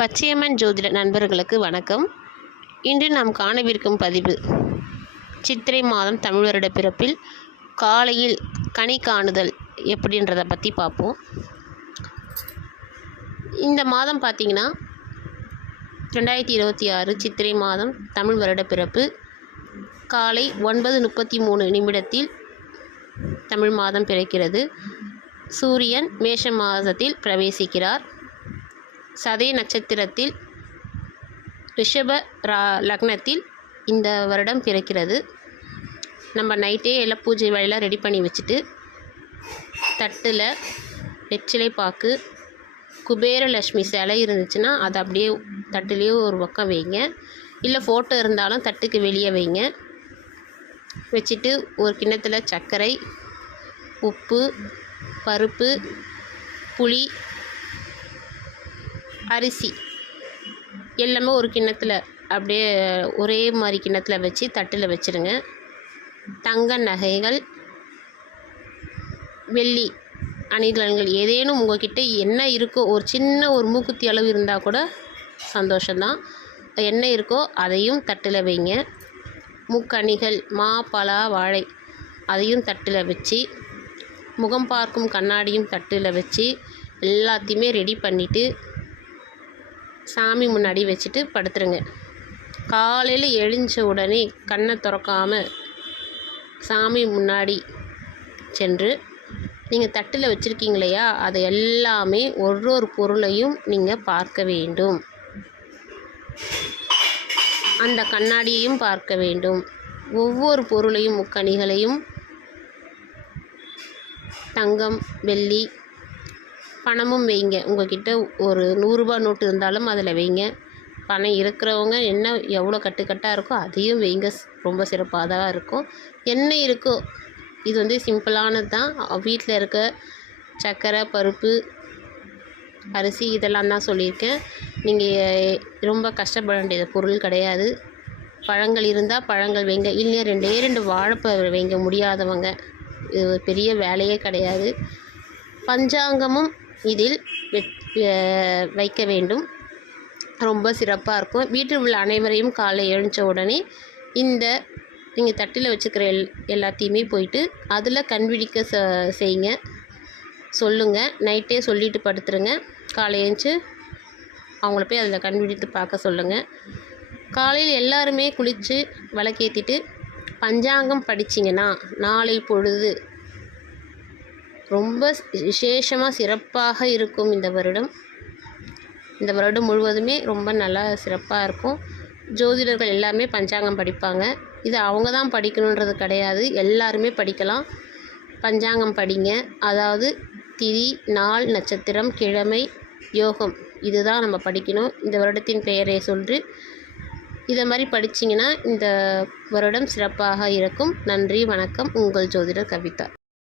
பச்சையம்மன் ஜோதிட நண்பர்களுக்கு வணக்கம். இன்று நாம் காணவிருக்கும் பதிவு சித்திரை மாதம் தமிழ் வருட பிறப்பில் காலையில் கனி காணுதல் எப்படின்றத பற்றி பார்ப்போம். இந்த மாதம் பார்த்திங்கன்னா 2026 சித்திரை மாதம் தமிழ் வருட பிறப்பு காலை 9:33 தமிழ் மாதம் பிறக்கிறது. சூரியன் மேஷ மாதத்தில் பிரவேசிக்கிறார். சதய நட்சத்திரத்தில் ரிஷப லக்னத்தில் இந்த வருடம் பிறக்கிறது. நம்ம நைட்டே எல்லாம் பூஜை வேலையெல்லாம் ரெடி பண்ணி வச்சுட்டு தட்டில் வெற்றிலை பாக்கு, குபேரலட்சுமி சிலை இருந்துச்சுன்னா அதை அப்படியே தட்டுலேயே ஒரு பக்கம் வைங்க. இல்லை ஃபோட்டோ இருந்தாலும் தட்டுக்கு வெளியே வைங்க. வச்சுட்டு ஒரு கிண்ணத்தில் சர்க்கரை, உப்பு, பருப்பு, புளி, அரிசி எல்லாமே ஒரு கிண்ணத்தில் அப்படியே ஒரே மாதிரி கிண்ணத்தில் வச்சு தட்டில் வச்சுருங்க. தங்க நகைகள், வெள்ளி அணிகலன்கள் ஏதேனும் உங்கள்கிட்ட என்ன இருக்கோ, ஒரு சின்ன ஒரு மூக்குத்தி அளவு இருந்தால் கூட சந்தோஷம்தான். என்ன இருக்கோ அதையும் தட்டில் வைங்க. முக்கணிகள் மா, பலா, வாழை அதையும் தட்டில் வச்சு, முகம் பார்க்கும் கண்ணாடியும் தட்டில் வச்சு எல்லாத்தையுமே ரெடி பண்ணிவிட்டு சாமி முன்னாடி வச்சுட்டு படுத்துருங்க. காலையில் எழுந்த உடனே கண்ணை திறக்காமல் சாமி முன்னாடி சென்று நீங்கள் தட்டில் வச்சுருக்கீங்க இல்லையா, அதை எல்லாமே ஒரு பொருளையும் நீங்கள் பார்க்க வேண்டும். அந்த கண்ணாடியையும் பார்க்க வேண்டும். ஒவ்வொரு பொருளையும், முக்கணிகளையும், தங்கம், வெள்ளி, பணமும் வைங்க. உங்கள்கிட்ட ஒரு 100 ரூபா நோட்டு இருந்தாலும் அதில் வைங்க. பணம் இருக்கிறவங்க என்ன எவ்வளோ கட்டுக்கட்டாக இருக்கோ அதையும் வைங்க. ரொம்ப சிறப்பாக தான் இருக்கும். என்ன இருக்கோ, இது சிம்பிளானது தான். வீட்டில் இருக்க சர்க்கரை, பருப்பு, அரிசி இதெல்லாம் தான் சொல்லியிருக்கேன். நீங்கள் ரொம்ப கஷ்டப்பட வேண்டிய பொருள் கிடையாது. பழங்கள் இருந்தால் பழங்கள் வைங்க. இல்லையா 2 வாழைப்பழம் வைங்க முடியாதவங்க. இது பெரிய வேலையே கிடையாது. பஞ்சாங்கமும் இதில் வைக்க வேண்டும். ரொம்ப சிறப்பாக இருக்கும். வீட்டில் உள்ள அனைவரையும் காலை எழுந்த உடனே இந்த நீங்கள் தட்டில் வச்சுக்கிற எல்லாத்தையுமே போயிட்டு அதில் கண்விழிக்க செய்யுங்க. சொல்லுங்கள். நைட்டே சொல்லிட்டு படுத்துருங்க. காலை எழுந்துச்சு அவங்கள போய் அதில் கண்விழித்து பார்க்க சொல்லுங்கள். காலையில் எல்லாருமே குளித்து விளக்கேற்றிட்டு பஞ்சாங்கம் படிச்சிங்கன்னா நாளை பொழுது ரொம்ப விசேஷமாக சிறப்பாக இருக்கும். இந்த வருடம் முழுவதுமே ரொம்ப நல்லா சிறப்பாக இருக்கும். ஜோதிடர்கள் எல்லாமே பஞ்சாங்கம் படிப்பாங்க. இது அவங்க தான் படிக்கணுன்றது கிடையாது, எல்லாருமே படிக்கலாம். பஞ்சாங்கம் படிங்க. அதாவது திதி, நாள், நட்சத்திரம், கிழமை, யோகம் இதுதான் நம்ம படிக்கணும். இந்த வருடத்தின் பெயரை சொல்லி இதை மாதிரி படிச்சிங்கன்னா இந்த வருடம் சிறப்பாக இருக்கும். நன்றி, வணக்கம். உங்கள் ஜோதிடர் கவிதா.